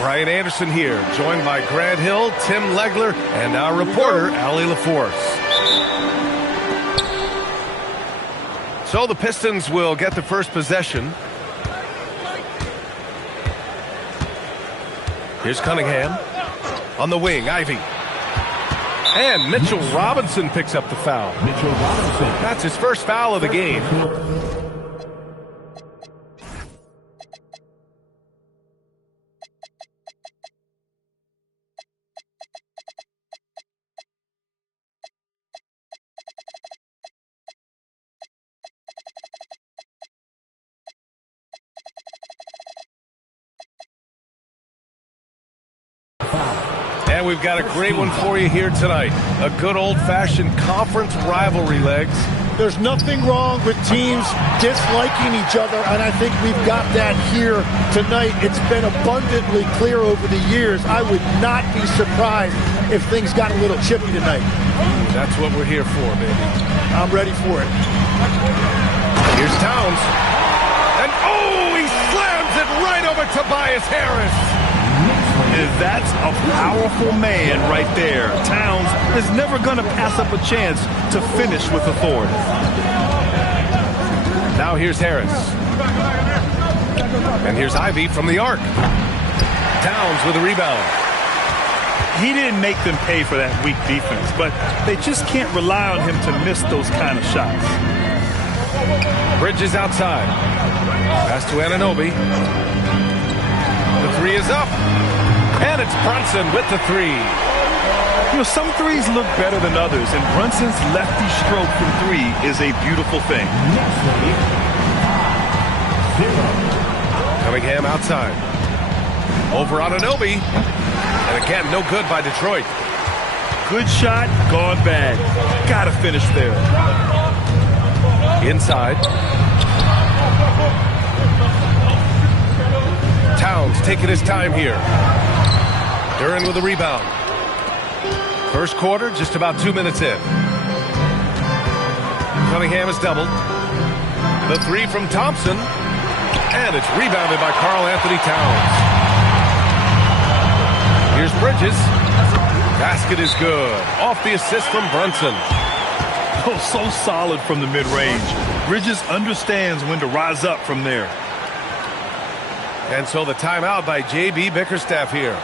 Brian Anderson here, joined by Grant Hill, Tim Legler, and our reporter, Allie LaForce. So the Pistons will get the first possession. Here's Cunningham. On the wing, Ivy. And Mitchell Robinson picks up the foul. That's his first foul of the game. And we've got a great one for you here tonight. A good old-fashioned conference rivalry, Legs. There's nothing wrong with teams disliking each other, and I think we've got that here tonight. It's been abundantly clear over the years. I would not be surprised if things got a little chippy tonight. That's what we're here for, baby. I'm ready for it. Here's Towns. And oh, he slams it right over Tobias Harris. That's a powerful man right there. Towns is never going to pass up a chance to finish with authority. Now here's Harris. And here's Ivy from the arc. Towns with a rebound. He didn't make them pay for that weak defense, but they just can't rely on him to miss those kind of shots. Bridges outside. Pass to Anunoby. The three is up. And it's Brunson with the three. You know, some threes look better than others, and Brunson's lefty stroke from three is a beautiful thing. Cunningham outside. Over Anunoby. And again, no good by Detroit. Good shot, gone bad. Gotta finish there. Inside. Towns taking his time here. Duran with a rebound. First quarter, just about 2 minutes in. Cunningham is doubled. The three from Thompson. And it's rebounded by Karl Anthony Towns. Here's Bridges. Basket is good. Off the assist from Brunson. Oh, so solid from the mid-range. Bridges understands when to rise up from there. And so the timeout by J.B. Bickerstaff here.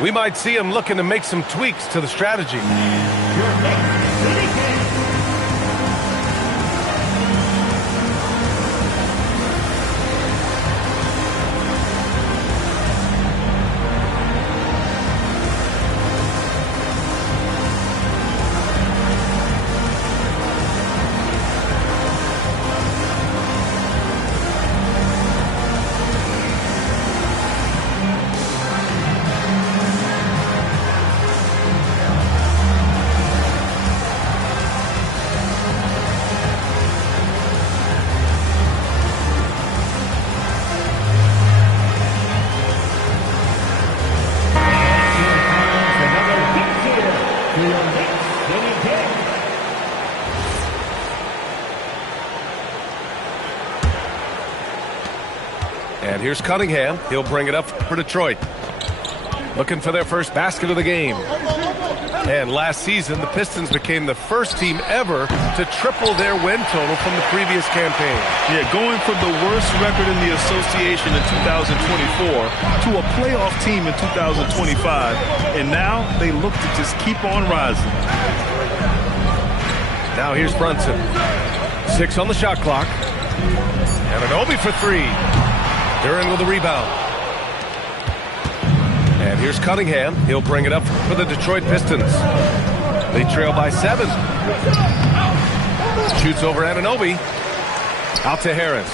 We might see him looking to make some tweaks to the strategy. And here's Cunningham. He'll bring it up for Detroit. Looking for their first basket of the game. And last season, the Pistons became the first team ever to triple their win total from the previous campaign. Yeah, going from the worst record in the association in 2024 to a playoff team in 2025. And now they look to just keep on rising. Now here's Brunson. 6 on the shot clock. And Anunoby for three. Duran with a rebound. And here's Cunningham. He'll bring it up for the Detroit Pistons. They trail by 7. Shoots over Anunoby. Out to Harris.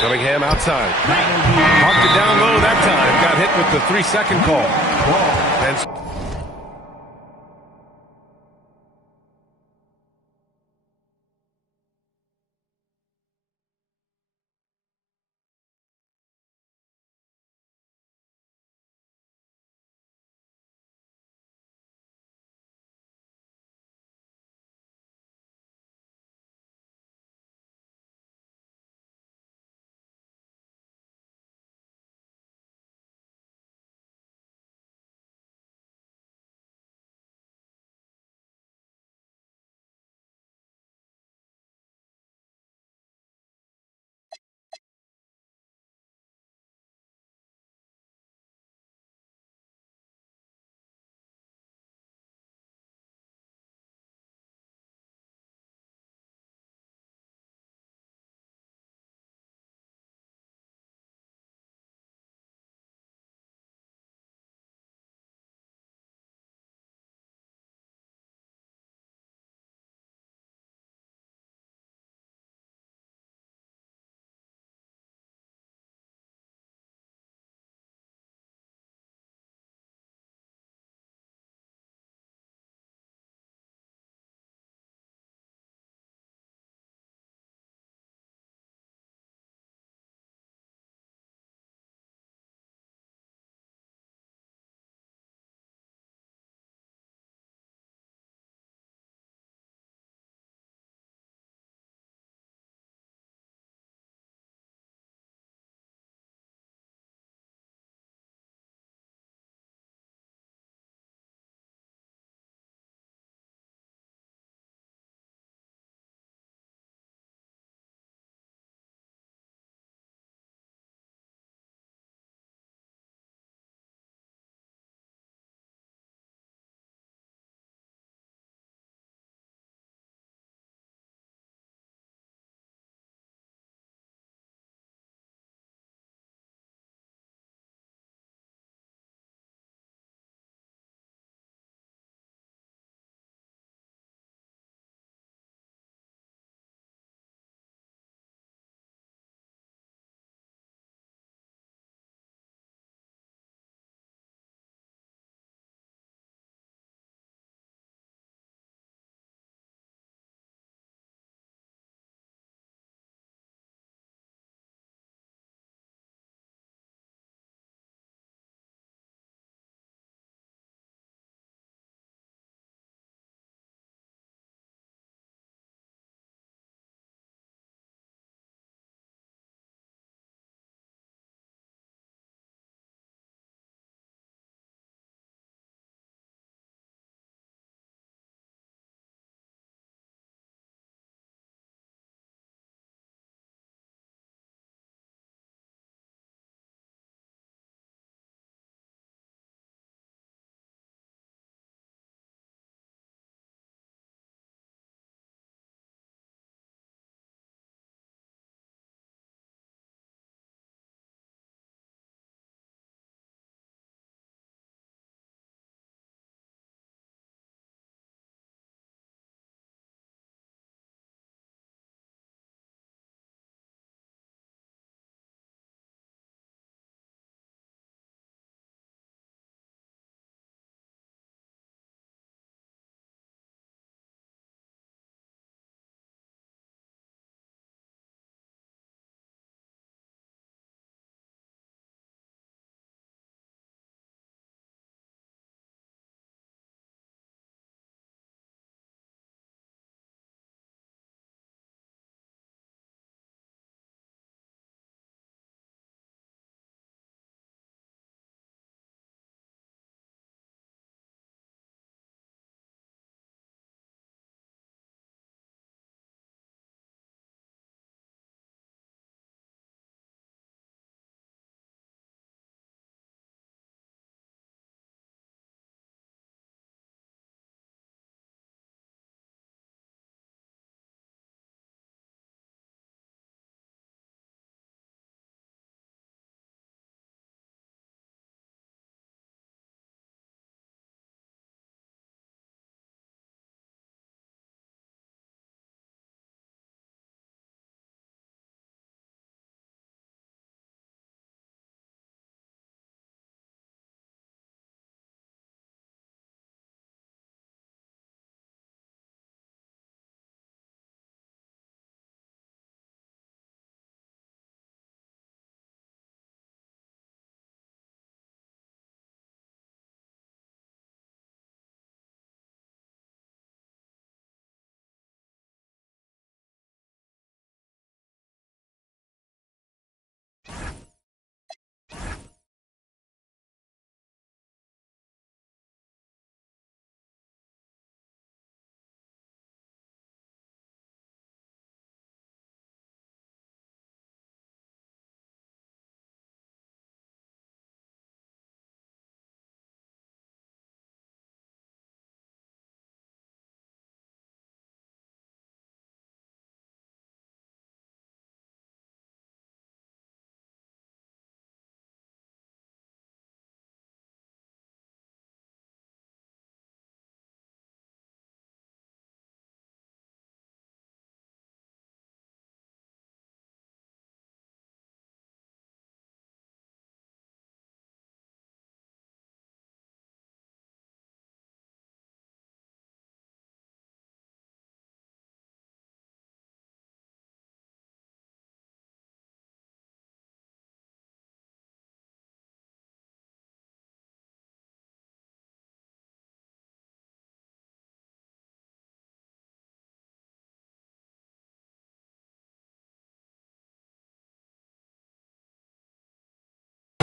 Cunningham outside. Marked it down low that time. Got hit with the 3-second call. And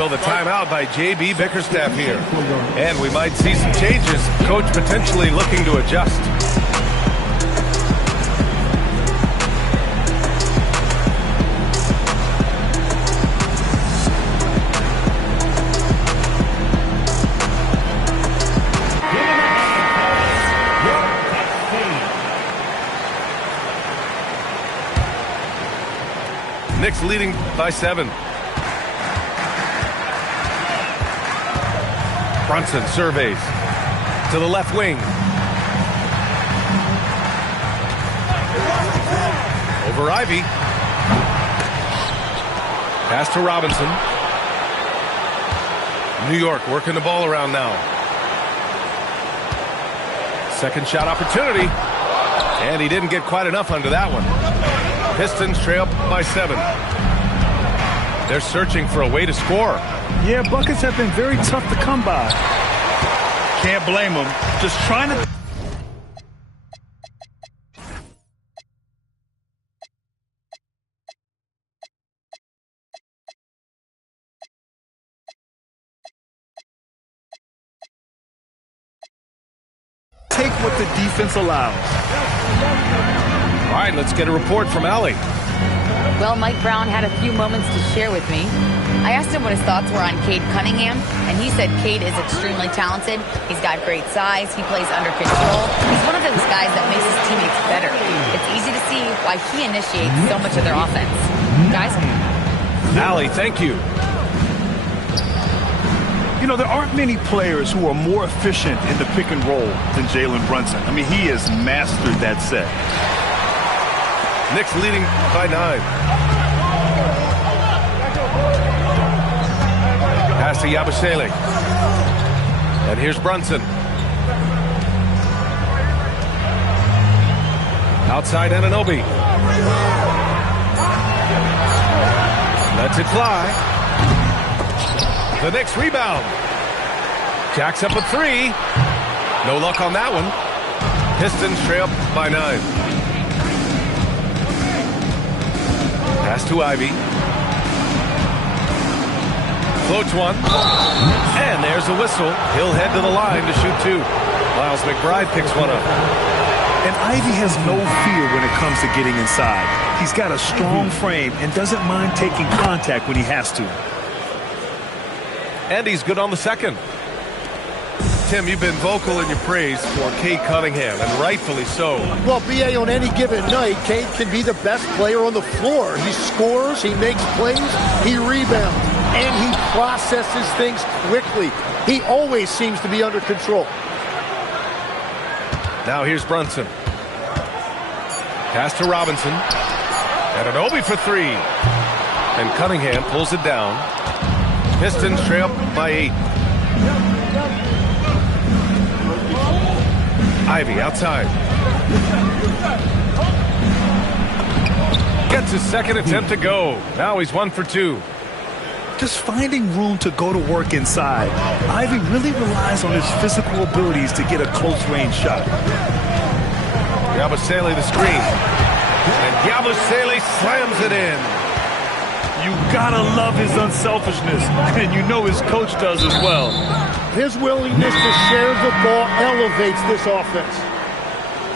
So the timeout by J.B. Bickerstaff here. And we might see some changes. Coach potentially looking to adjust. Knicks leading by 7. Brunson surveys to the left wing. Over Ivy. Pass to Robinson. New York working the ball around now. Second shot opportunity. And he didn't get quite enough under that one. Pistons trail by 7. They're searching for a way to score. Yeah, buckets have been very tough to come by. Can't blame them. Just trying to... take what the defense allows. All right, let's get a report from Allie. Well, Mike Brown had a few moments to share with me. I asked him what his thoughts were on Cade Cunningham, and he said Cade is extremely talented. He's got great size. He plays under control. He's one of those guys that makes his teammates better. It's easy to see why he initiates so much of their offense. Guys? Allie, thank you. You know, there aren't many players who are more efficient in the pick and roll than Jalen Brunson. I mean, he has mastered that set. Knicks leading by 9. Pass to Yabusele. And here's Brunson. Outside Anunoby. Lets it fly. The Knicks rebound. Jacks up a 3. No luck on that one. Pistons trail by 9. Pass to Ivy. Floats one. And there's a whistle. He'll head to the line to shoot 2. Miles McBride picks one up. And Ivy has no fear when it comes to getting inside. He's got a strong frame and doesn't mind taking contact when he has to. And he's good on the second. Tim, you've been vocal in your praise for Cade Cunningham, and rightfully so. Well, B.A., on any given night, Cade can be the best player on the floor. He scores, he makes plays, he rebounds, and he processes things quickly. He always seems to be under control. Now here's Brunson. Pass to Robinson. Anunoby for 3. And Cunningham pulls it down. Pistons trail by 8. Ivy outside. Gets his second attempt to go. Now he's 1 for 2. Just finding room to go to work inside. Ivy really relies on his physical abilities to get a close-range shot. Yabusele the screen. And Yabusele slams it in. You gotta love his unselfishness, and you know his coach does as well. His willingness to share the ball elevates this offense.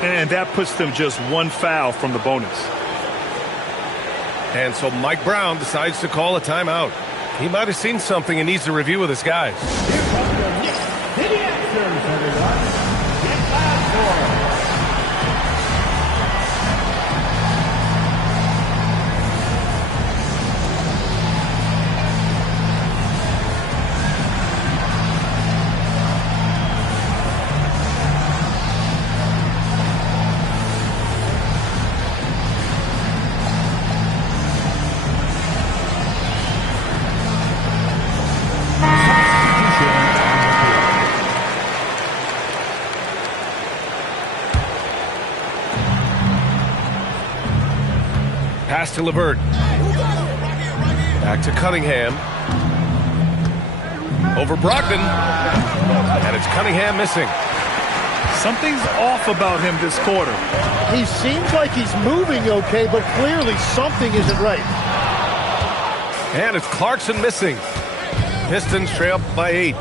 And that puts them just 1 foul from the bonus. And so Mike Brown decides to call a timeout. He might have seen something and needs to review with his guys. Pass to LeVert. Back to Cunningham. Over Brogdon. And it's Cunningham missing. Something's off about him this quarter. He seems like he's moving okay, but clearly something isn't right. And it's Clarkson missing. Pistons trail by 8.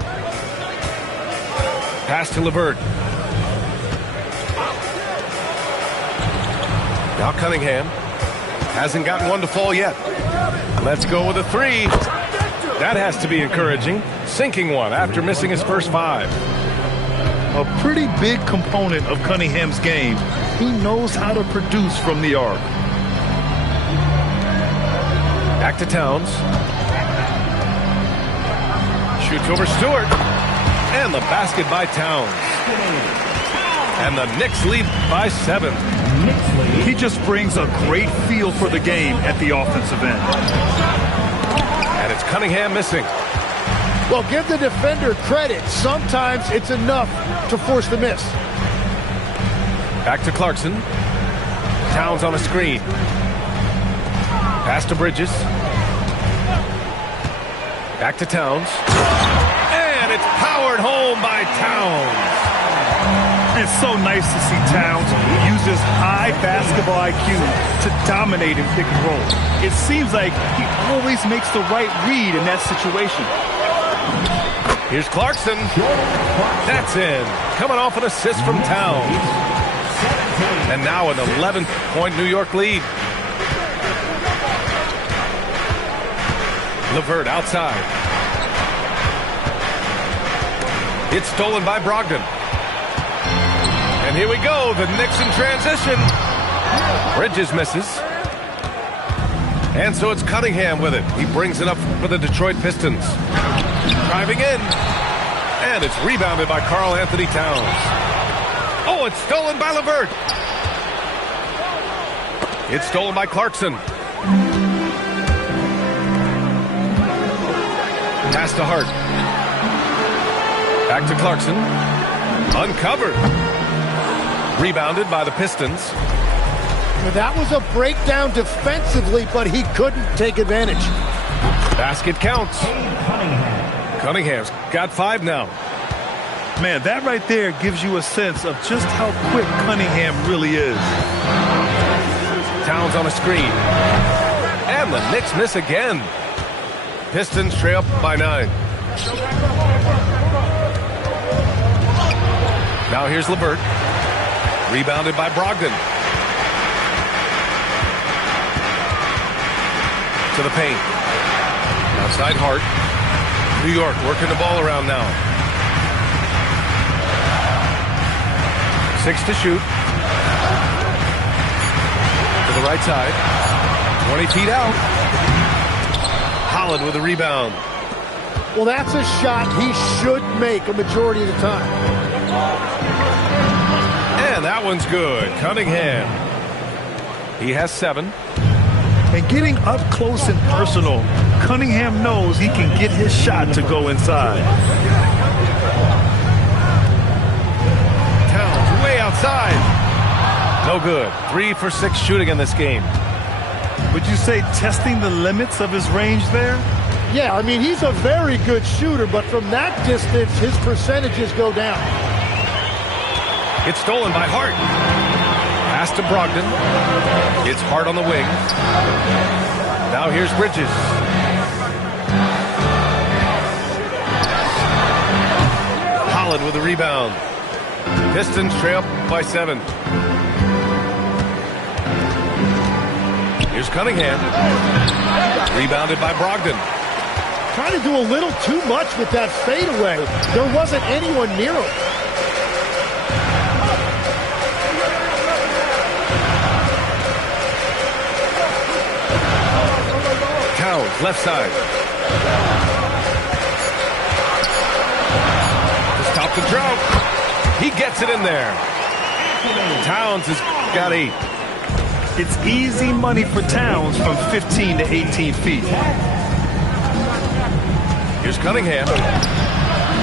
Pass to LeVert. Now Cunningham. Hasn't gotten one to fall yet. Let's go with a 3. That has to be encouraging. Sinking one after missing his first 5. A pretty big component of Cunningham's game. He knows how to produce from the arc. Back to Towns. Shoots over Stewart. And the basket by Towns. And the Knicks lead by 7. He just brings a great feel for the game at the offensive end. And it's Cunningham missing. Well, give the defender credit. Sometimes it's enough to force the miss. Back to Clarkson. Towns on a screen. Pass to Bridges. Back to Towns. And it's powered home by Towns. It's so nice to see Towns use his high basketball IQ to dominate in pick and roll. It seems like he always makes the right read in that situation. Here's Clarkson. That's in. Coming off an assist from Towns. And now an 11-point New York lead. LeVert outside. It's stolen by Brogdon. And here we go, the Knicks in transition. Bridges misses. And so it's Cunningham with it. He brings it up for the Detroit Pistons. Driving in. And it's rebounded by Karl Anthony Towns. Oh, it's stolen by LeVert. It's stolen by Clarkson. Pass to Hart. Back to Clarkson. Uncovered. Rebounded by the Pistons. That was a breakdown defensively, but he couldn't take advantage. Basket counts. Cunningham's got 5 now. Man, that right there gives you a sense of just how quick Cunningham really is. Towns on a screen. And the Knicks miss again. Pistons trail by 9. Now here's LeVert. Rebounded by Brogdon. To the paint. Outside Hart. New York working the ball around now. 6 to shoot. To the right side. 20 feet out. Holland with a rebound. Well, that's a shot he should make a majority of the time. And that one's good. Cunningham. He has 7. And getting up close and personal, Cunningham knows he can get his shot to go inside. Towns way outside. No good. 3 for 6 shooting in this game. Would you say testing the limits of his range there? Yeah, I mean, he's a very good shooter, but from that distance, his percentages go down. It's stolen by Hart. Pass to Brogdon. It's Hart on the wing. Now here's Bridges. Holland with the rebound. Pistons trail by 7. Here's Cunningham. Rebounded by Brogdon. Trying to do a little too much with that fadeaway. There wasn't anyone near him. Towns, left side. To stop the drought. He gets it in there. Towns has got 8. It's easy money for Towns from 15 to 18 feet. Here's Cunningham.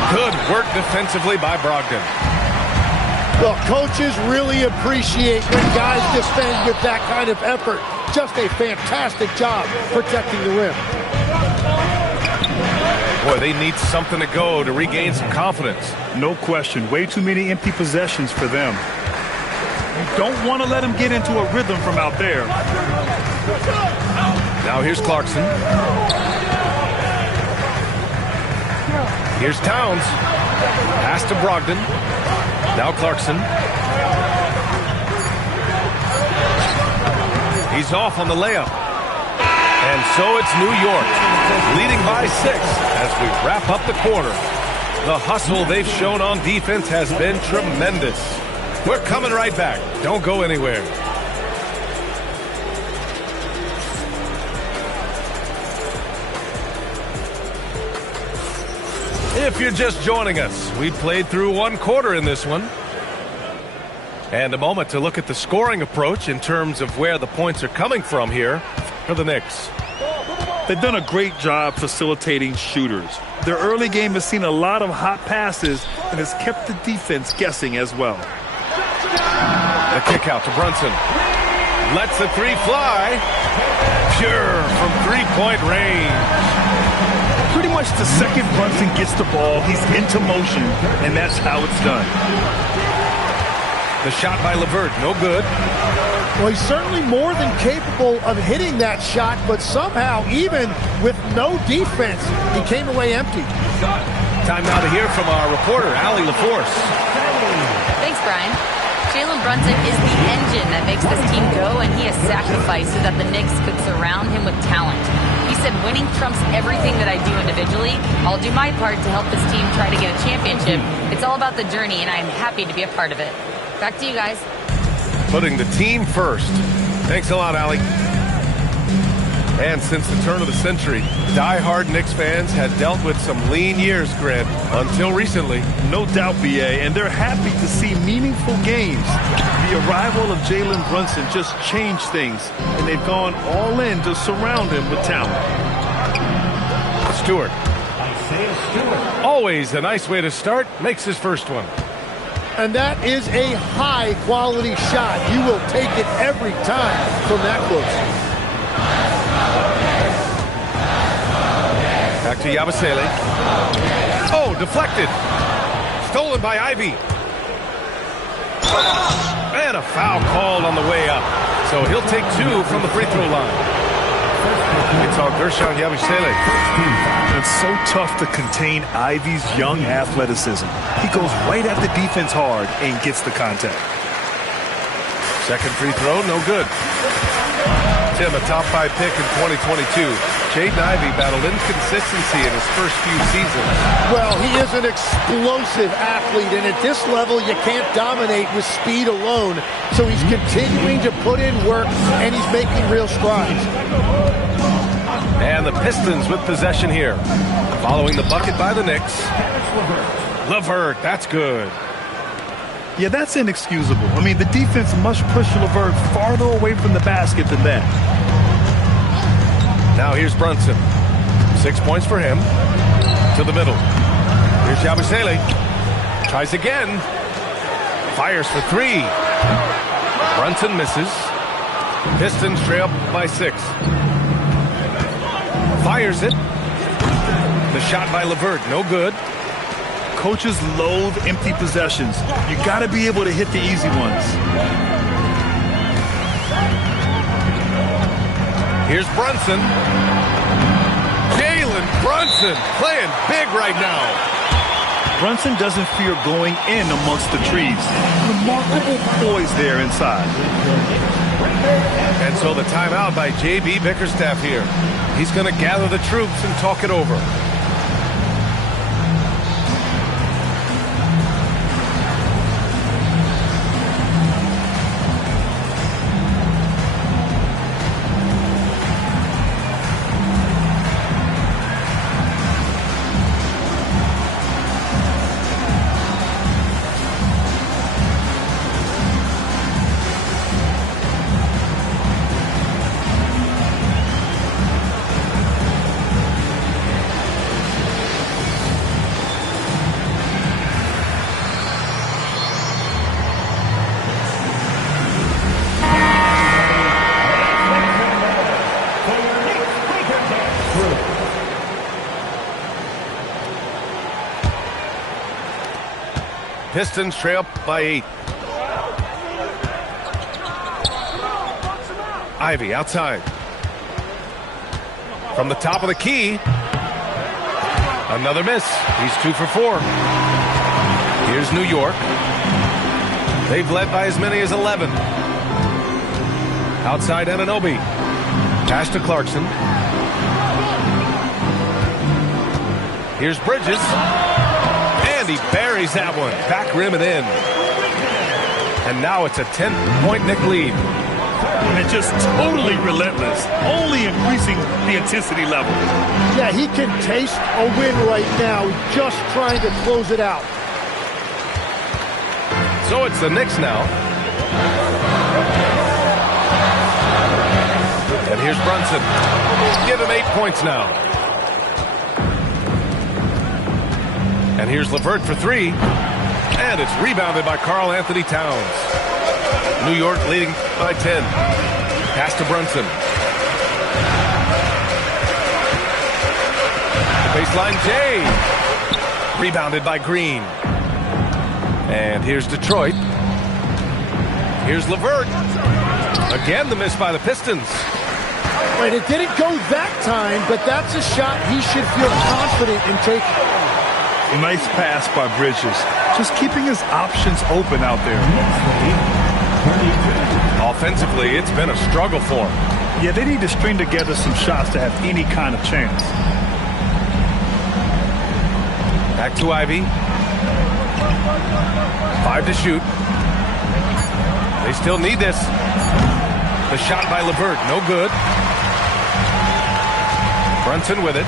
Good work defensively by Brogdon. Well, coaches really appreciate when guys defend with that kind of effort. Just a fantastic job protecting the rim. Boy, they need something to go to regain some confidence. No question. Way too many empty possessions for them. You don't want to let them get into a rhythm from out there. Now here's Clarkson. Here's Towns. Pass to Brogdon. Now Clarkson. He's off on the layup. And so it's New York, leading by 6 as we wrap up the quarter. The hustle they've shown on defense has been tremendous. We're coming right back. Don't go anywhere. If you're just joining us, we played through 1 quarter in this one. And a moment to look at the scoring approach in terms of where the points are coming from here for the Knicks. They've done a great job facilitating shooters. Their early game has seen a lot of hot passes and has kept the defense guessing as well. The kick out to Brunson. Lets the 3 fly. Pure from 3-point range. Pretty much the second Brunson gets the ball, he's into motion, and that's how it's done. The shot by LeVert, no good. Well, he's certainly more than capable of hitting that shot, but somehow, even with no defense, he came away empty. Time now to hear from our reporter, Allie LaForce. Thanks, Brian. Jalen Brunson is the engine that makes this team go, and he has sacrificed so that the Knicks could surround him with talent. He said, winning trumps everything that I do individually. I'll do my part to help this team try to get a championship. It's all about the journey, and I am happy to be a part of it. Back to you guys. Putting the team first. Thanks a lot, Allie. And since the turn of the century, die-hard Knicks fans had dealt with some lean years, Grant, until recently. No doubt, BA, and they're happy to see meaningful games. The arrival of Jalen Brunson just changed things, and they've gone all in to surround him with talent. Stewart. Always a nice way to start. Makes his first one. And that is a high-quality shot. You will take it every time from that close. Back to Yabusele. Oh, deflected. Stolen by Ivy. And a foul called on the way up. So he'll take 2 from the free throw line. It's all Gershon Yabusele. It's so tough to contain Ivy's young athleticism. He goes right at the defense hard and gets the contact. Second free throw, no good. Tim, a top 5 pick in 2022. Jaden Ivey battled inconsistency in his first few seasons. Well, he is an explosive athlete, and at this level, you can't dominate with speed alone. So he's continuing to put in work, and he's making real strides. And the Pistons with possession here. Following the bucket by the Knicks. LeVert, that's good. Yeah, that's inexcusable. I mean, the defense must push LeVert farther away from the basket than that. Now here's Brunson. 6 points for him. To the middle. Here's Yabusele. Tries again. Fires for 3. Brunson misses. Pistons trail by 6. Fires it. The shot by LeVert, no good. Coaches loathe empty possessions. You got to be able to hit the easy ones. Here's Brunson. Jalen Brunson playing big right now. Brunson doesn't fear going in amongst the trees. Remarkable poise there inside. And so the timeout by J.B. Bickerstaff here. He's going to gather the troops and talk it over. Pistons trail by 8. Ivy outside. From the top of the key. Another miss. He's 2 for 4. Here's New York. They've led by as many as 11. Outside Anunoby. Pass to Clarkson. Here's Bridges. And he buries that one. Back rim and in. And now it's a 10-point Knick lead. And just totally relentless, only increasing the intensity level. Yeah, he can taste a win right now, just trying to close it out. So it's the Knicks now. And here's Brunson. Give him 8 points now. And here's LeVert for 3. And it's rebounded by Karl Anthony Towns. New York leading by 10. Pass to Brunson. Baseline J. Rebounded by Green. And here's Detroit. Here's LeVert. Again, the miss by the Pistons. And it didn't go that time, but that's a shot he should feel confident in taking. Nice pass by Bridges. Just keeping his options open out there. Offensively, it's been a struggle for him. Yeah, they need to string together some shots to have any kind of chance. Back to Ivy. 5 to shoot. They still need this. The shot by LeVert, no good. Brunson with it,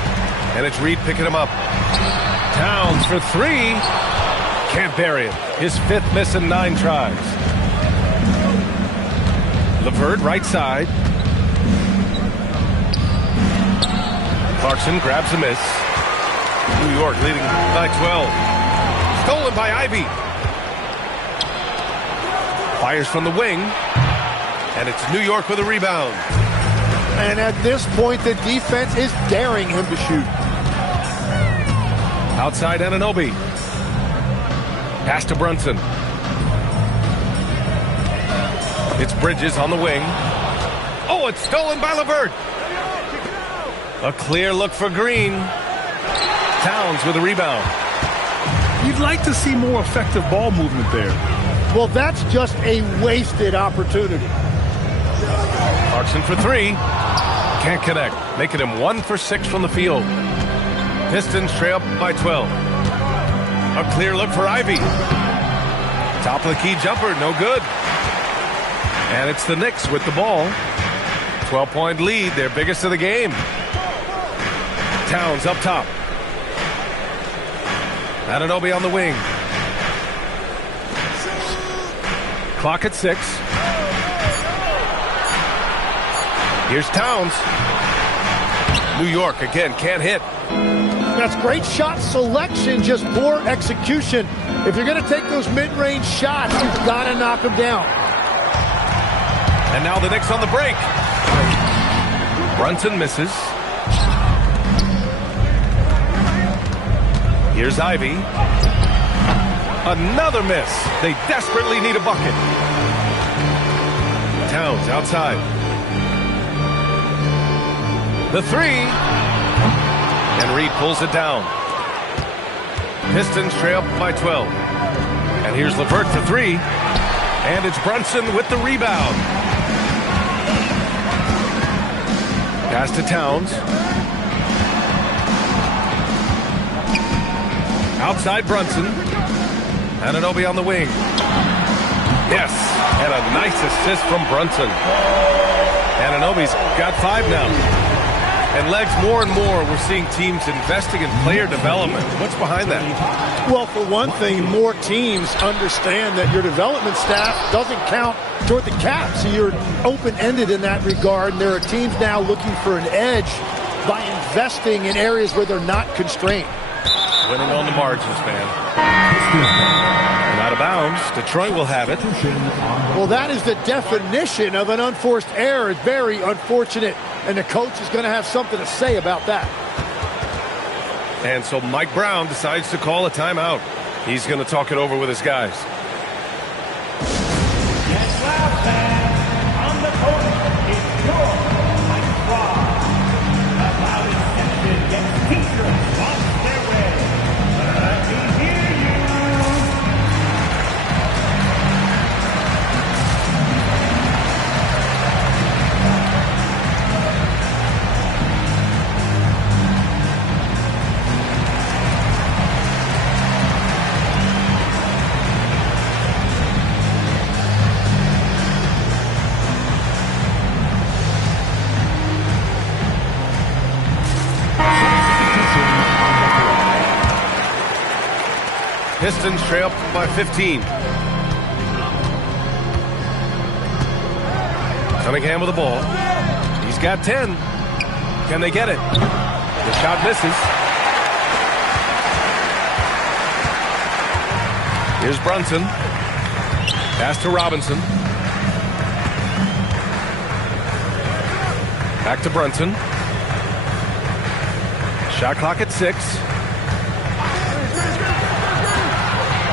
and it's Reed picking him up. Towns for 3. Can't bury it. His 5th miss in 9 tries. LeVert right side. Clarkson grabs a miss. New York leading by 12. Stolen by Ivy. Fires from the wing. And it's New York with a rebound. And at this point, the defense is daring him to shoot. Outside Anunoby. Pass to Brunson. It's Bridges on the wing. Oh, it's stolen by LeVert. A clear look for Green. Towns with a rebound. You'd like to see more effective ball movement there. Well, that's just a wasted opportunity. Clarkson for 3. Can't connect. Making him 1 for 6 from the field. Pistons trail up by 12. A clear look for Ivy. Top of the key jumper, no good. And it's the Knicks with the ball. 12-point lead, their biggest of the game. Towns up top. Anunoby on the wing. Clock at 6. Here's Towns. New York again, can't hit. That's great shot selection, just poor execution. If you're going to take those mid-range shots, you've got to knock them down. And now the Knicks on the break. Brunson misses. Here's Ivy. Another miss. They desperately need a bucket. Towns outside. The 3. And Reed pulls it down. Pistons trail by 12. And here's LeVert for 3. And it's Brunson with the rebound. Pass to Towns. Outside Brunson. Anunoby on the wing. Yes, and a nice assist from Brunson. Anunoby's got 5 now. And Legs, more and more, we're seeing teams investing in player development. What's behind that? Well, for one thing, more teams understand that your development staff doesn't count toward the cap. So you're open-ended in that regard. And there are teams now looking for an edge by investing in areas where they're not constrained. Winning on the margins, man. And out of bounds. Detroit will have it. Well, that is the definition of an unforced error. It's very unfortunate. And the coach is going to have something to say about that. And so Mike Brown decides to call a timeout. He's going to talk it over with his guys. On the court is your Mike Brown. About his teachers lost their way. Pistons trail by 15. Cunningham with the ball. He's got 10. Can they get it? The shot misses. Here's Brunson. Pass to Robinson. Back to Brunson. Shot clock at 6.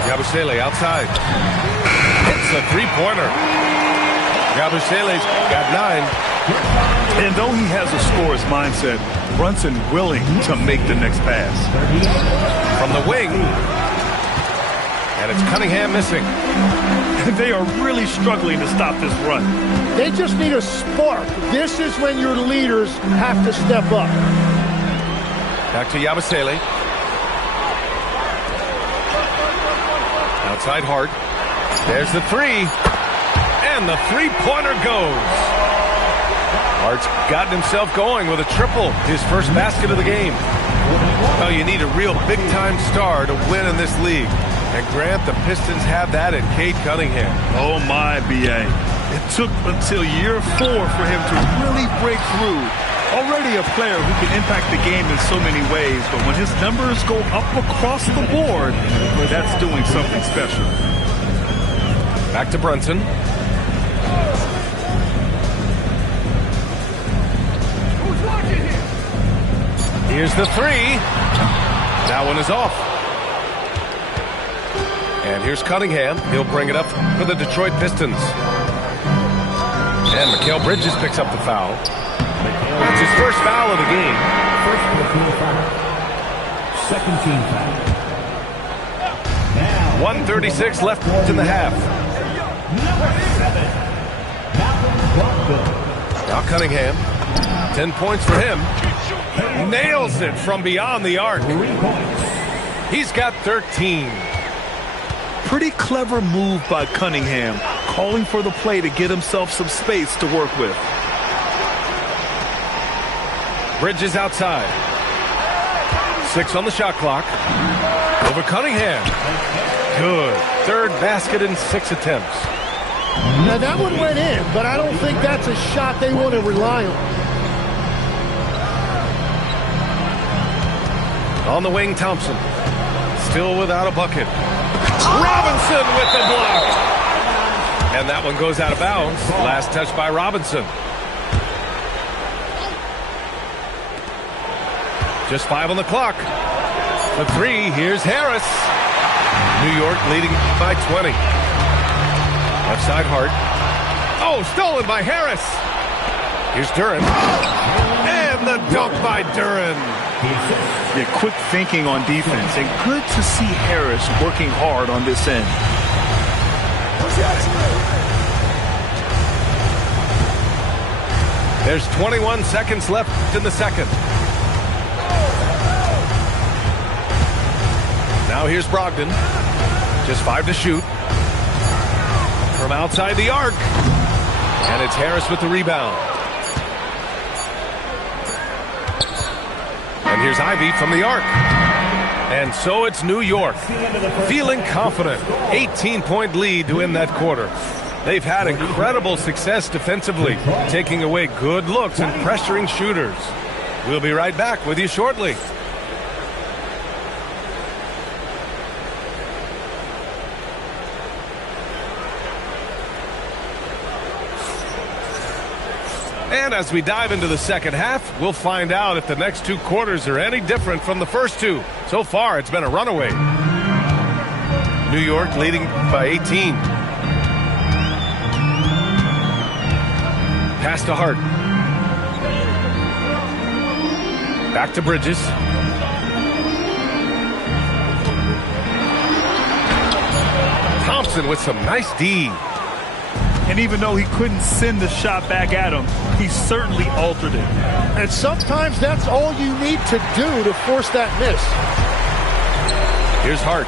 Yabusele outside. It's a three-pointer. Yabusele's got 9. And though he has a scorer's mindset, Brunson willing to make the next pass. From the wing. And it's Cunningham missing. They are really struggling to stop this run. They just need a spark. This is when your leaders have to step up. Back to Yabusele. Outside Hart. There's the 3. And the three-pointer goes. Hart's gotten himself going with a triple. His first basket of the game. Well, you need a real big-time star to win in this league. And Grant, the Pistons have that in Cade Cunningham. Oh, my, B.A. It took until year 4 for him to really break through. Already a player who can impact the game in so many ways, but when his numbers go up across the board, that's doing something special. Back to Brunson. Here's the 3. That one is off. And here's Cunningham. He'll bring it up for the Detroit Pistons. And Mikal Bridges picks up the foul. That's his first foul of the game. First personal foul. Second team foul. Now, 1:36 left in the half. Number 7, Malcolm Brogdon. Now Cunningham. 10 points for him. Nails it from beyond the arc. 3 points. He's got 13. Pretty clever move by Cunningham, calling for the play to get himself some space to work with. Bridges outside. 6 on the shot clock. Over Cunningham. Good. Third basket in 6 attempts. Now that one went in, but I don't think that's a shot they want to rely on. On the wing, Thompson. Still without a bucket. Robinson with the block. And that one goes out of bounds. Last touch by Robinson. Just 5 on the clock. The 3, here's Harris. New York leading by 20. Left side Hart. Oh, stolen by Harris. Here's Duren. And the dunk by Duren. Yeah, quick thinking on defense, and good to see Harris working hard on this end. There's 21 seconds left in the second. Now here's Brogdon. Just 5 to shoot. From outside the arc. And it's Harris with the rebound. And here's Ivy from the arc. And so it's New York. Feeling confident. 18-point lead to win that quarter. They've had incredible success defensively, taking away good looks and pressuring shooters. We'll be right back with you shortly. And as we dive into the second half, we'll find out if the next 2 quarters are any different from the first 2. So far, it's been a runaway. New York leading by 18. Pass to Hart. Back to Bridges. Thompson with some nice D. And even though he couldn't send the shot back at him, he certainly altered it. And sometimes that's all you need to do to force that miss. Here's Hart.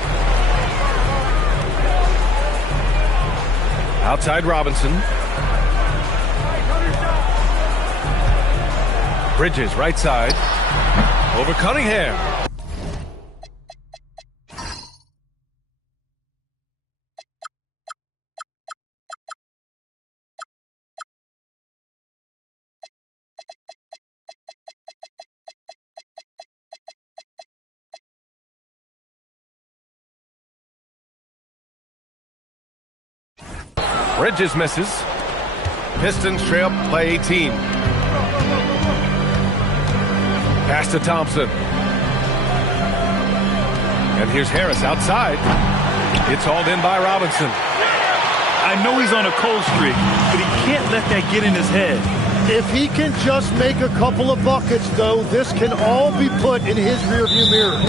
Outside Robinson. Bridges, right side. Over Cunningham. Bridges misses. Pistons trail by 18. Pass to Thompson. And here's Harris outside. It's hauled in by Robinson. I know he's on a cold streak, but he can't let that get in his head. If he can just make a couple of buckets, though, this can all be put in his rearview mirror.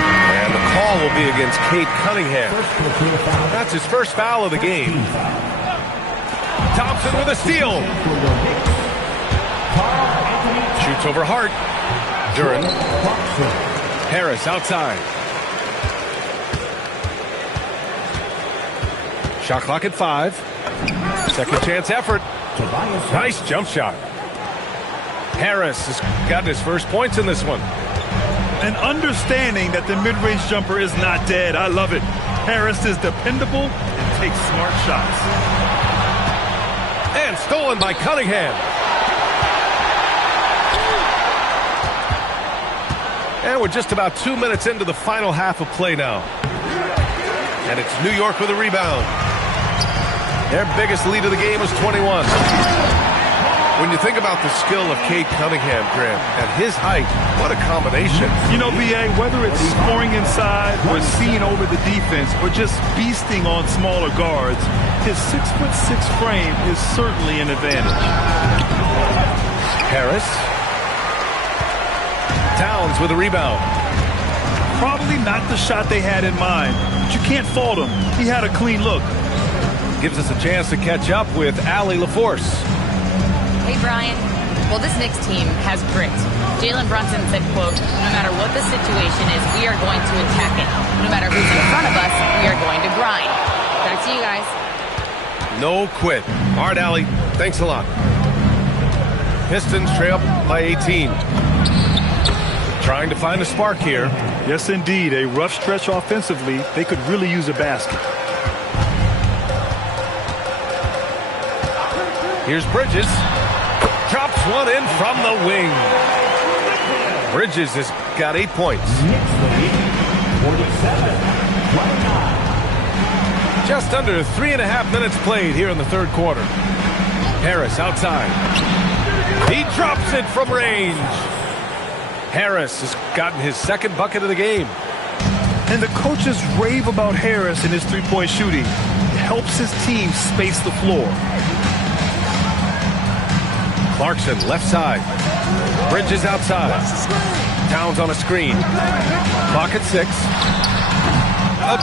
And the call will be against Cade Cunningham. That's his first foul of the game. Thompson with a steal. Shoots over Hart. Duran. Harris outside. Shot clock at 5. Second chance effort. Nice jump shot. Harris has gotten his first points in this one. And understanding that the mid-range jumper is not dead. I love it. Harris is dependable and takes smart shots. And stolen by Cunningham. And we're just about 2 minutes into the final half of play now. And it's New York with a rebound. Their biggest lead of the game is 21. When you think about the skill of Cade Cunningham, Graham, and his height, what a combination. You know, B.A., whether it's scoring inside or seeing over the defense or just beasting on smaller guards, his 6'6" frame is certainly an advantage. Harris. Towns with a rebound. Probably not the shot they had in mind, but you can't fault him. He had a clean look. Gives us a chance to catch up with Allie LaForce. Hey, Brian. Well, this Knicks team has grit. Jalen Brunson said, quote, no matter what the situation is, we are going to attack it. No matter who's in front of us, we are going to grind. Back to you guys. No quit. All right, Allie. Thanks a lot. Pistons trail by 18. Trying to find a spark here. Yes, indeed. A rough stretch offensively. They could really use a basket. Here's Bridges. Drops one in from the wing. Bridges has got 8 points. Just under 3.5 minutes played here in the third quarter. Harris outside. He drops it from range. Harris has gotten his second bucket of the game. And the coaches rave about Harris and his three-point shooting. It helps his team space the floor. Clarkson left side. Bridges outside. Towns on a screen. Clock at 6.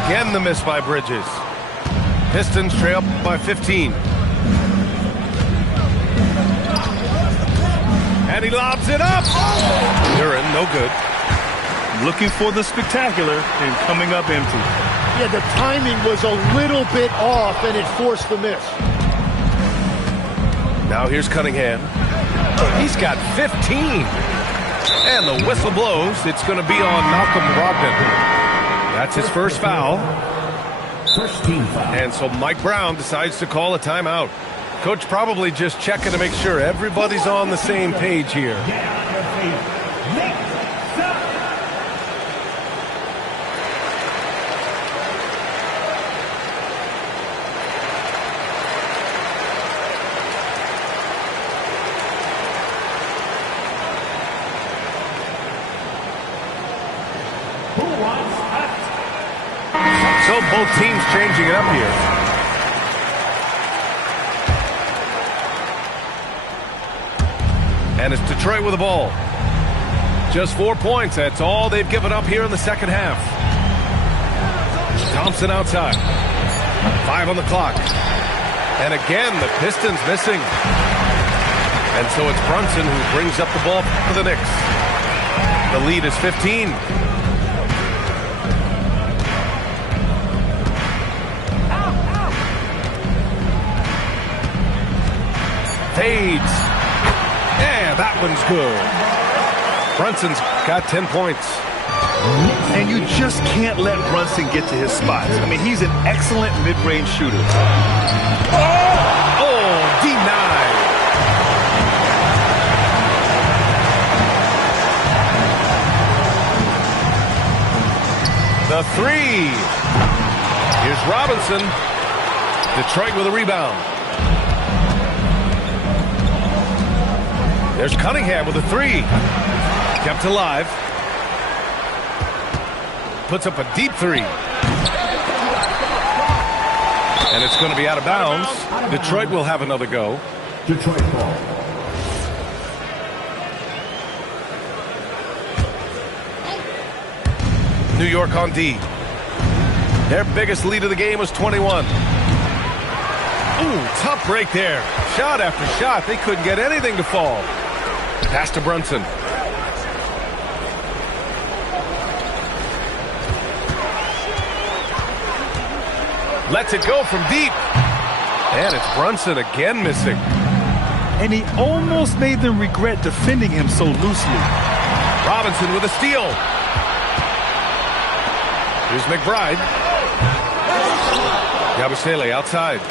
Again the miss by Bridges. Pistons trail by 15. And he lobs it up. Duran, no good. Looking for the spectacular and coming up empty. Yeah, the timing was a little bit off, and it forced the miss. Now here's Cunningham. He's got 15. And the whistle blows. It's going to be on Malcolm Brogdon. That's his first foul. First team foul. And so Mike Brown decides to call a timeout. Coach probably just checking to make sure everybody's on the same page here. So both teams changing it up here. And it's Detroit with the ball. Just 4 points. That's all they've given up here in the second half. Thompson outside. 5 on the clock. And again, the Pistons missing. And so it's Brunson who brings up the ball for the Knicks. The lead is 15. Fades. Yeah, that one's good. Brunson's got 10 points. And you just can't let Brunson get to his spots. I mean, he's an excellent mid-range shooter. Oh, denied. The three. Here's Robinson. Detroit with a rebound. There's Cunningham with a three. Kept alive. Puts up a deep three. And it's going to be out of bounds. Detroit will have another go. Detroit ball. New York on D. Their biggest lead of the game was 21. Ooh, tough break there. Shot after shot. They couldn't get anything to fall. Pass to Brunson. Lets it go from deep. And it's Brunson again missing. And he almost made them regret defending him so loosely. Robinson with a steal. Here's McBride. Yabusele outside.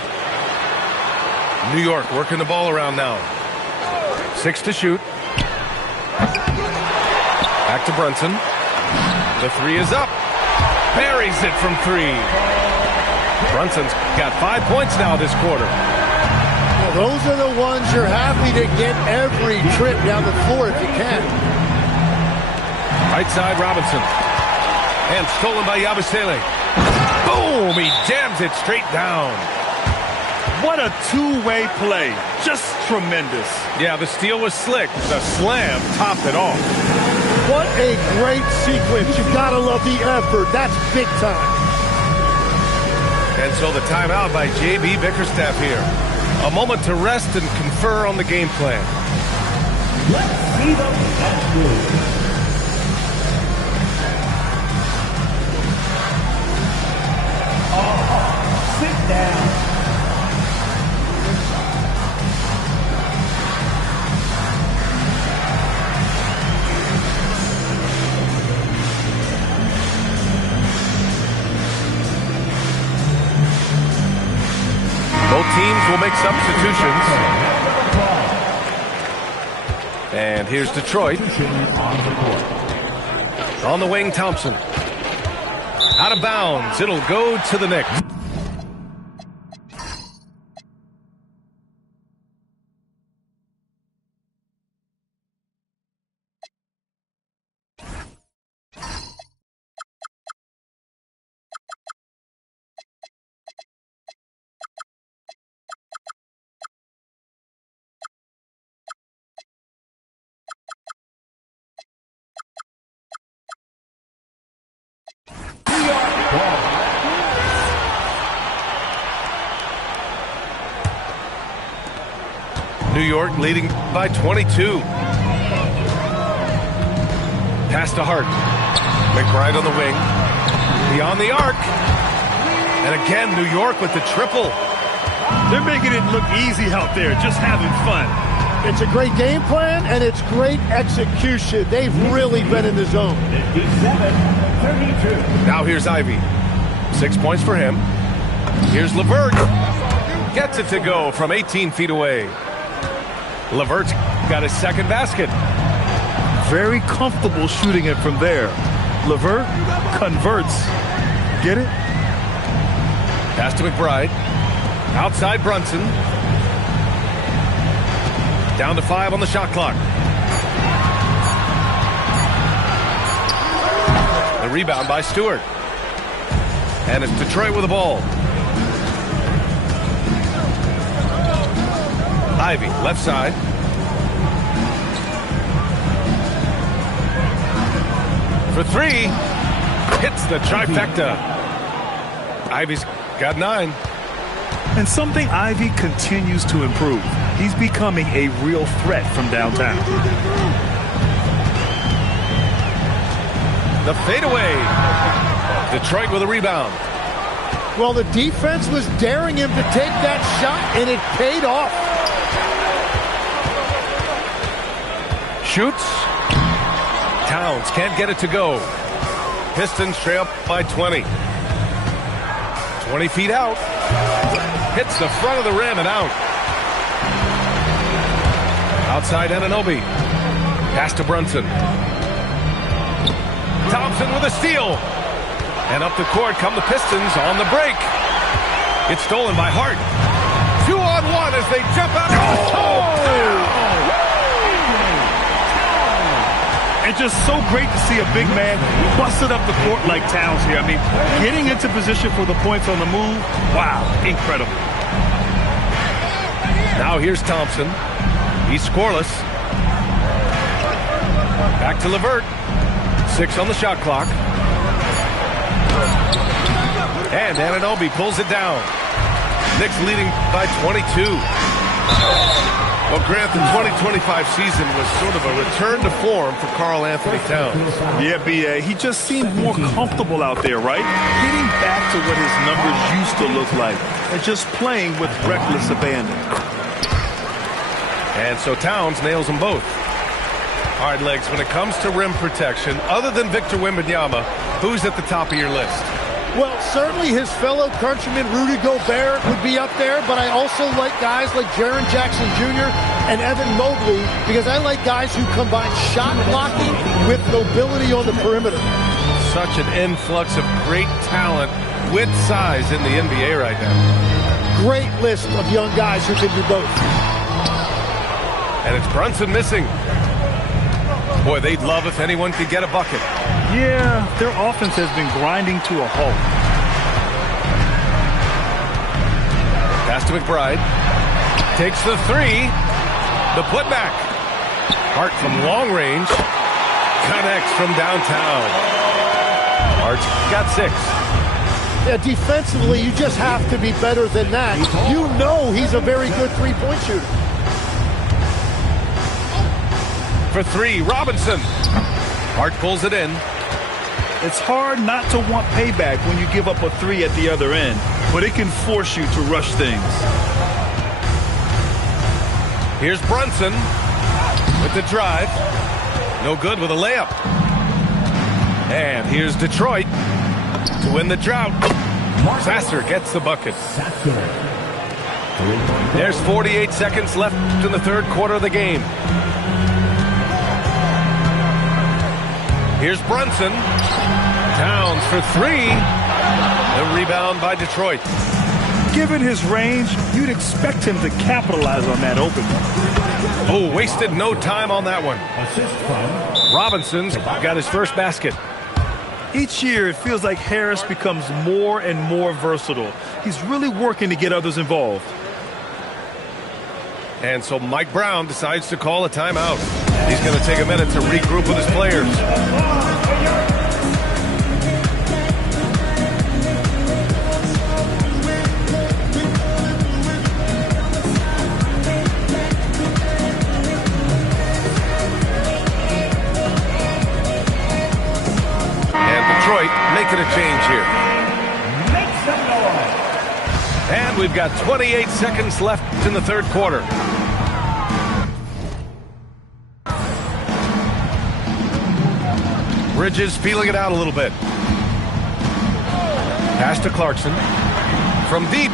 New York working the ball around now. 6 to shoot. Back to Brunson. The three is up. Buries it from 3. Brunson's got 5 points now this quarter. Well, those are the ones you're happy to get every trip down the floor if you can. Right side, Robinson. And stolen by Yabusele. Boom! He jams it straight down. What a two-way play. Just tremendous. Yeah, the steal was slick. The slam topped it off. What a great sequence. You've got to love the effort. That's big time. And so the timeout by J.B. Bickerstaff here. A moment to rest and confer on the game plan. Let's see the match move. Sit down. Both teams will make substitutions. And here's Detroit. On the wing, Thompson. Out of bounds. It'll go to the Knicks. New York leading by 22. Pass to Hart. McBride on the wing. Beyond the arc. And again, New York with the triple. They're making it look easy out there, just having fun. It's a great game plan, and it's great execution. They've really been in the zone. 57-32. Now here's Ivy. 6 points for him. Here's LeVert. Gets it to go from 18 feet away. LeVert's got his second basket. Very comfortable shooting it from there. LeVert converts. Get it? Pass to McBride. Outside Brunson. Down to 5 on the shot clock. The rebound by Stewart. And it's Detroit with the ball. Ivy, left side. For 3. Hits the trifecta. Ivy's got 9. And something Ivy continues to improve. He's becoming a real threat from downtown. The fadeaway. Detroit with a rebound. Well, the defense was daring him to take that shot, and it paid off. Shoots. Towns can't get it to go. Pistons trail up by 20. 20 feet out. Hits the front of the rim and out. Outside Anunoby. Pass to Brunson. Thompson with a steal. And up the court come the Pistons on the break. It's stolen by Hart. 2-on-1 as they jump out. And just so great to see a big man busted up the court like Towns here. I mean, getting into position for the points on the move, wow, incredible. Now here's Thompson. He's scoreless. Back to LeVert. 6 on the shot clock. And Anunoby pulls it down. Knicks leading by 22. Well, Grant, the 2025 season was sort of a return to form for Karl Anthony Towns. Yeah, B.A. He just seemed more comfortable out there, right? Getting back to what his numbers used to look like and just playing with reckless abandon. And so Towns nails them both. All right, Legs, when it comes to rim protection, other than Victor Wembanyama, who's at the top of your list? Well, certainly his fellow countryman Rudy Gobert would be up there, but I also like guys like Jaren Jackson Jr. and Evan Mobley because I like guys who combine shot blocking with mobility on the perimeter. Such an influx of great talent with size in the NBA right now. Great list of young guys who can do both. And it's Brunson missing. Boy, they'd love if anyone could get a bucket. Yeah, their offense has been grinding to a halt. Pass to McBride. Takes the 3. The putback. Hart from long range. Connects from downtown. Hart's got 6. Yeah, defensively, you just have to be better than that. You know he's a very good three-point shooter. For 3, Robinson. Hart pulls it in. It's hard not to want payback when you give up a 3 at the other end, but it can force you to rush things. Here's Brunson with the drive. No good with a layup. And here's Detroit to win the drought. Sasser gets the bucket. There's 48 seconds left in the third quarter of the game. Here's Brunson. Towns for 3. The rebound by Detroit. Given his range, you'd expect him to capitalize on that open. Oh, wasted no time on that one. Robinson's got his first basket. Each year, it feels like Harris becomes more and more versatile. He's really working to get others involved. And so Mike Brown decides to call a timeout. He's going to take a minute to regroup with his players. And Detroit making a change here. And we've got 28 seconds left in the third quarter. Bridges feeling it out a little bit. Pass to Clarkson. From deep.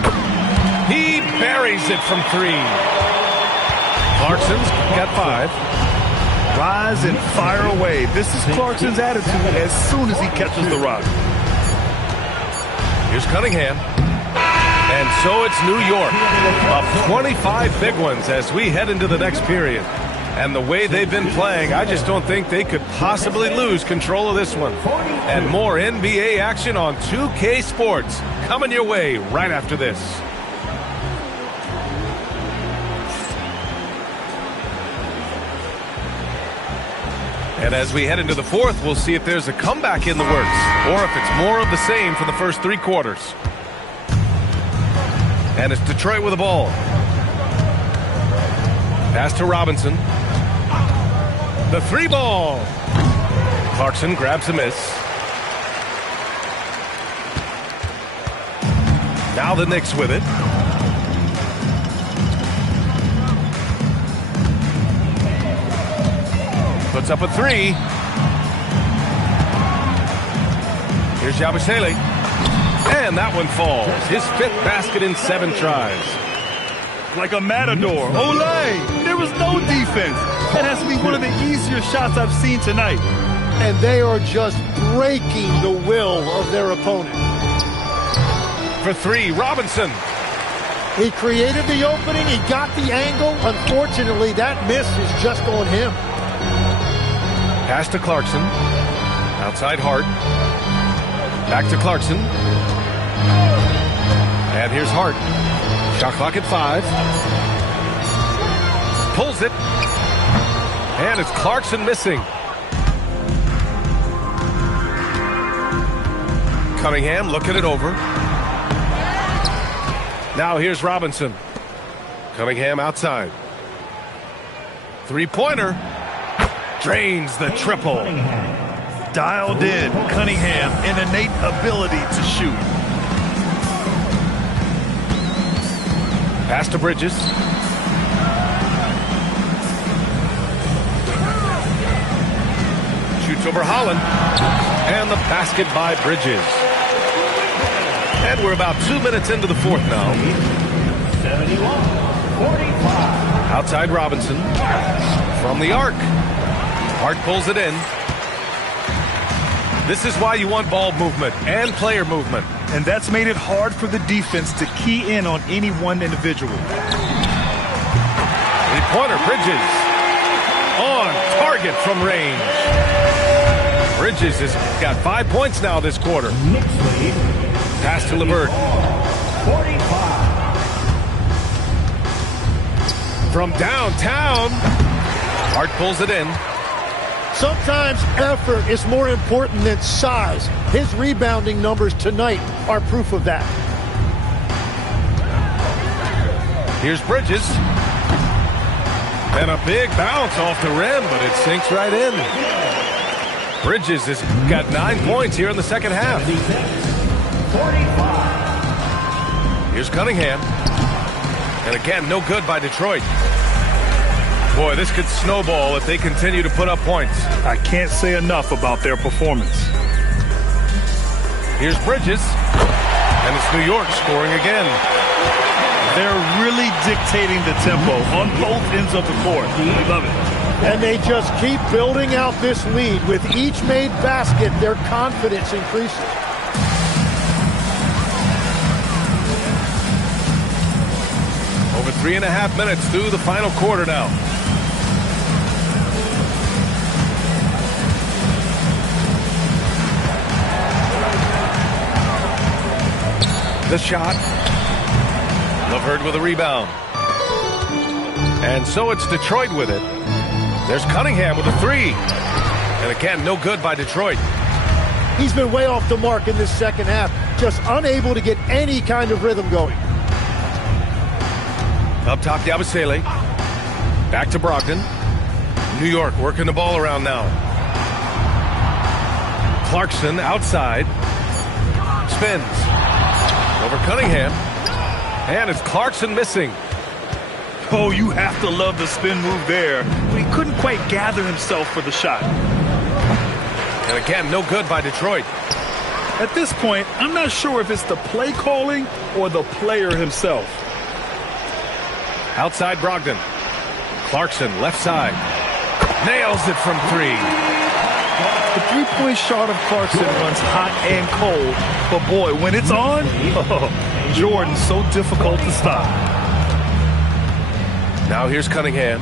He buries it from 3. Clarkson's got 5. Rise and fire away. This is Clarkson's attitude as soon as he catches the rock. Here's Cunningham. And so it's New York. Up 25 big ones as we head into the next period. And the way they've been playing, I just don't think they could possibly lose control of this one. And more NBA action on 2K Sports coming your way right after this. And as we head into the fourth, we'll see if there's a comeback in the works or if it's more of the same for the first 3 quarters. And it's Detroit with the ball. Pass to Robinson. The 3 ball. Clarkson grabs a miss. Now the Knicks with it. Puts up a 3. Here's Yabusele. And that one falls. His 5th basket in 7 tries. Like a matador. Olé! There was no defense. That has to be one of the easier shots I've seen tonight. And they are just breaking the will of their opponent. for three. Robinson. He created the opening. He got the angle. Unfortunately, that miss is just on him. Pass to Clarkson. Outside Hart. Back to Clarkson. And here's Hart. Shot clock at 5. Pulls it. And it's Clarkson missing. Cunningham looking it over. Now here's Robinson. Cunningham outside. Three-pointer. Drains the triple. Dialed in. Cunningham, an innate ability to shoot. Pass to Bridges. Shoots over Holland. And the basket by Bridges. And we're about 2 minutes into the fourth now. 71-45. Outside Robinson. From the arc. Hart pulls it in. This is why you want ball movement and player movement. And that's made it hard for the defense to key in on any one individual. Three-pointer, Bridges. On target from range. Bridges has got 5 points now this quarter. Pass to LeVert. 45. From downtown. Hart pulls it in. Sometimes effort is more important than size. His rebounding numbers tonight are proof of that. Here's Bridges. And a big bounce off the rim, but it sinks right in. Bridges has got 9 points here in the second half. 45. Here's Cunningham. And again, no good by Detroit. Boy, this could snowball if they continue to put up points. I can't say enough about their performance. Here's Bridges. And it's New York scoring again. They're really dictating the tempo on both ends of the court. I love it. And they just keep building out this lead. With each made basket, their confidence increases. Over 3.5 minutes through the final quarter now. The shot. LeVert with a rebound. And so it's Detroit with it. There's Cunningham with a three. And again, no good by Detroit. He's been way off the mark in this second half. Just unable to get any kind of rhythm going. Up top, Yabusele. Back to Brogdon. New York working the ball around now. Clarkson outside. Spins. Over Cunningham. And it's Clarkson missing. Oh, you have to love the spin move there. He couldn't quite gather himself for the shot. And again, no good by Detroit. At this point, I'm not sure if it's the play calling or the player himself. Outside Brogdon. Clarkson left side. Nails it from three. The three-point shot of Clarkson runs hot and cold. But boy, when it's on, Jordan, so difficult to stop. Now here's Cunningham.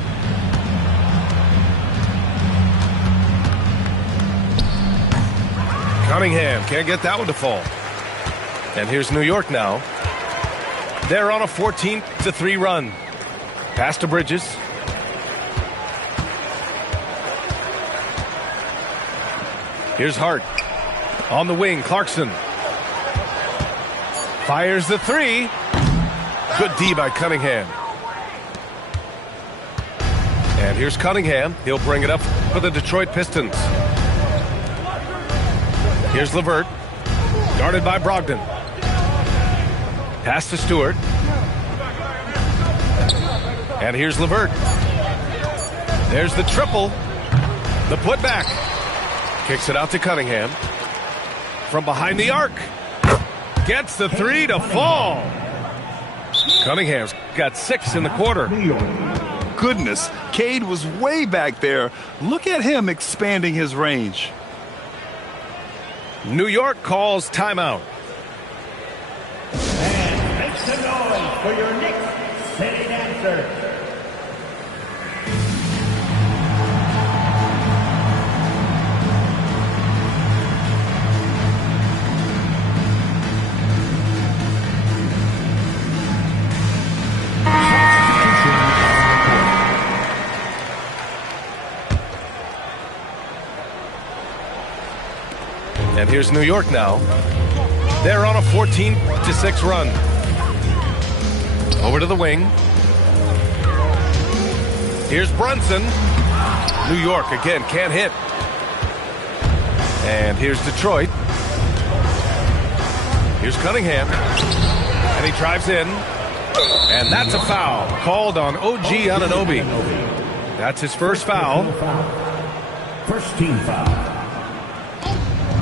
Cunningham can't get that one to fall. And here's New York now. They're on a 14-3 run. Pass to Bridges. Here's Hart. On the wing, Clarkson. Fires the three. Good D by Cunningham. And here's Cunningham. He'll bring it up for the Detroit Pistons. Here's LeVert. Guarded by Brogdon. Pass to Stewart. And here's LeVert. There's the triple. The putback. Kicks it out to Cunningham. From behind the arc. Gets the three to fall. Cunningham's got 6 in the quarter. Goodness, Cade was way back there. Look at him expanding his range. New York calls timeout. noise for your Knicks City Dancers. And here's New York now. They're on a 14-6 run. Over to the wing. Here's Brunson. New York again can't hit. And here's Detroit. Here's Cunningham. And he drives in. And that's a foul called on OG Anunoby. That's his first foul. First team foul.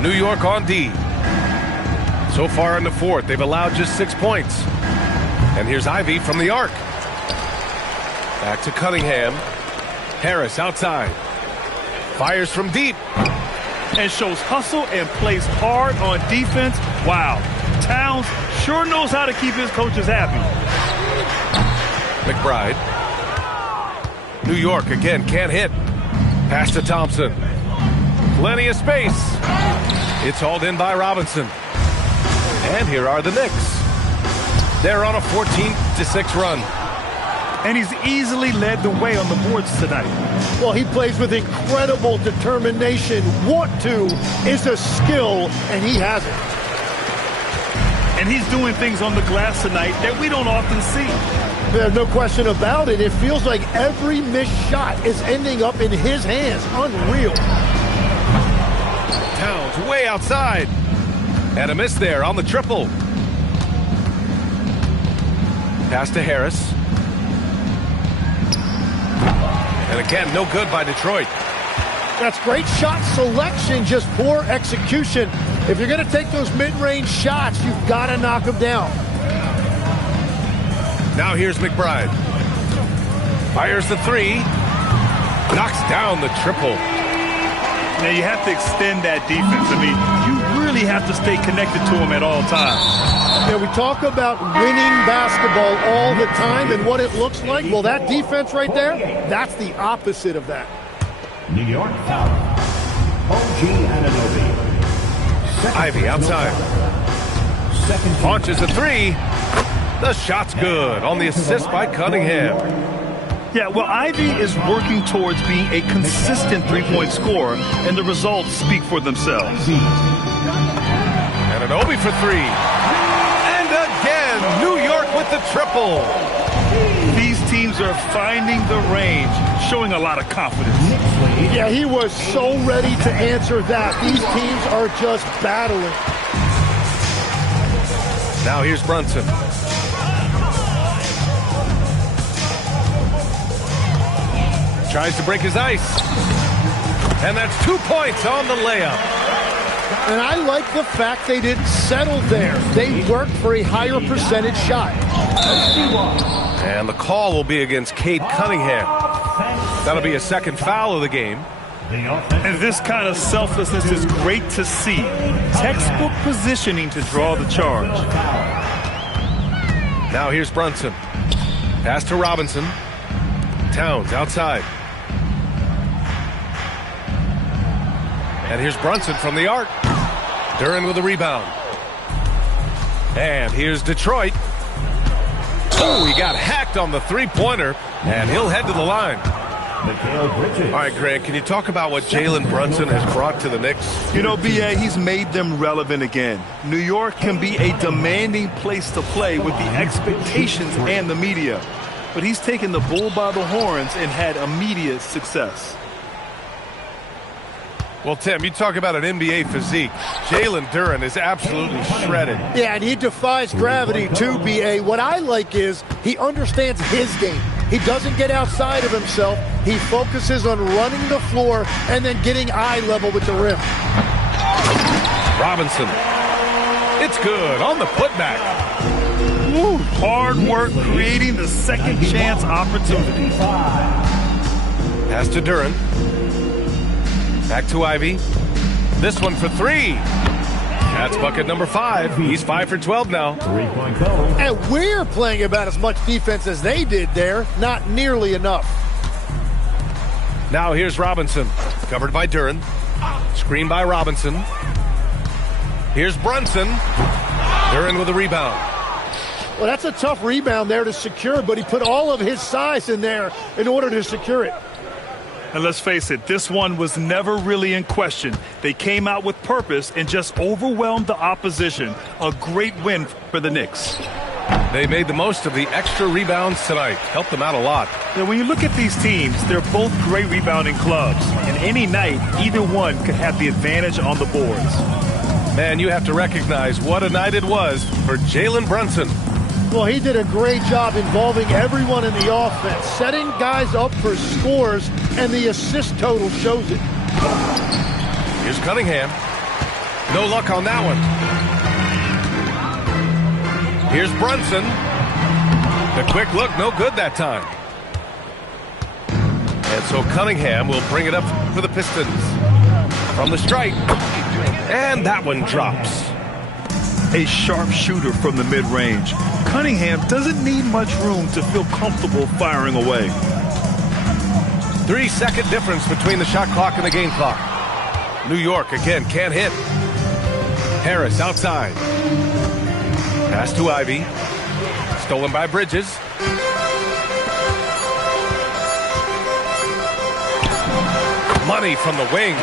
New York on D. So far in the fourth, they've allowed just 6 points. And here's Ivy from the arc. Back to Cunningham. Harris outside. Fires from deep. And shows hustle and plays hard on defense. Wow. Towns sure knows how to keep his coaches happy. McBride. New York again can't hit. Pass to Thompson. Plenty of space. It's hauled in by Robinson. And here are the Knicks. They're on a 14-6 run. And he's easily led the way on the boards tonight. Well, he plays with incredible determination. Want to is a skill, and he has it. And he's doing things on the glass tonight that we don't often see. There's no question about it. It feels like every missed shot is ending up in his hands. Unreal. Towns way outside. And a miss there on the triple. Pass to Harris. And again, no good by Detroit. That's great shot selection, just poor execution. If you're going to take those mid-range shots, you've got to knock them down. Now here's McBride. Fires the three. Knocks down the triple. Now you have to extend that defense. I mean, you really have to stay connected to him at all times. Yeah, we talk about winning basketball all the time and what it looks like. Well, that defense right there, that's the opposite of that. New York foul. OG Anunoby. Ivy outside. Launches a three. The shot's good on the assist by Cunningham. Yeah, well, Ivy is working towards being a consistent three-point scorer, and the results speak for themselves. Anunoby for three. And again, New York with the triple. These teams are finding the range, showing a lot of confidence. Yeah, he was so ready to answer that. These teams are just battling. Now here's Brunson. Tries to break his ice. And that's 2 points on the layup. And I like the fact they didn't settle there. They worked for a higher percentage shot. And the call will be against Cade Cunningham. That'll be a second foul of the game. And this kind of selflessness is great to see. Textbook positioning to draw the charge. Now here's Brunson. Pass to Robinson. Towns outside. And here's Brunson from the arc. Duran with a rebound. And here's Detroit. Oh, he got hacked on the three-pointer, and he'll head to the line. All right, Grant, can you talk about what Jalen Brunson has brought to the Knicks? You know, B.A., he's made them relevant again. New York can be a demanding place to play with the expectations and the media. But he's taken the bull by the horns and had immediate success. Well, Tim, you talk about an NBA physique. Jalen Duran is absolutely shredded. Yeah, and he defies gravity too, B.A. What I like is he understands his game. He doesn't get outside of himself. He focuses on running the floor and then getting eye level with the rim. Robinson. It's good on the putback. Woo, hard work creating the second chance opportunity. Pass to Duran. Back to Ivy. This one for three. That's bucket number 5. He's 5 for 12 now. 3-point goal. And we're playing about as much defense as they did there. Not nearly enough. Now here's Robinson. Covered by Duran. Screen by Robinson. Here's Brunson. Duran with a rebound. Well, that's a tough rebound there to secure, but he put all of his size in there in order to secure it. And let's face it, this one was never really in question. They came out with purpose and just overwhelmed the opposition. A great win for the Knicks. They made the most of the extra rebounds tonight. Helped them out a lot. Now, when you look at these teams, they're both great rebounding clubs. And any night, either one could have the advantage on the boards. Man, you have to recognize what a night it was for Jalen Brunson. Well, he did a great job involving everyone in the offense, setting guys up for scores, and the assist total shows it. Here's Cunningham. No luck on that one. Here's Brunson. The quick look, no good that time. And so Cunningham will bring it up for the Pistons. From the stripe. And that one drops. A sharp shooter from the mid-range. Cunningham doesn't need much room to feel comfortable firing away. 3-second difference between the shot clock and the game clock. New York again can't hit. Harris outside. Pass to Ivy. Stolen by Bridges. Money from the wing.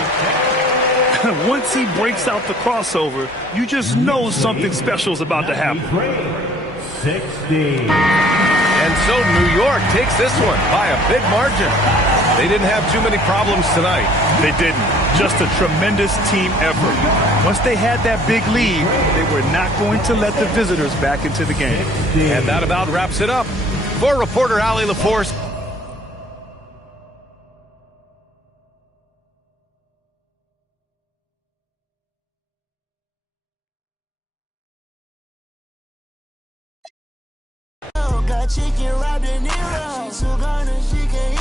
Once he breaks out the crossover, you just know something special is about to happen. 60. And so New York takes this one by a big margin. They didn't have too many problems tonight. They didn't. Just a tremendous team effort. Once they had that big lead, they were not going to let the visitors back into the game. And that about wraps it up. For reporter Allie LaForce. Chicken wrapped in Nero. She's so gonna, she can't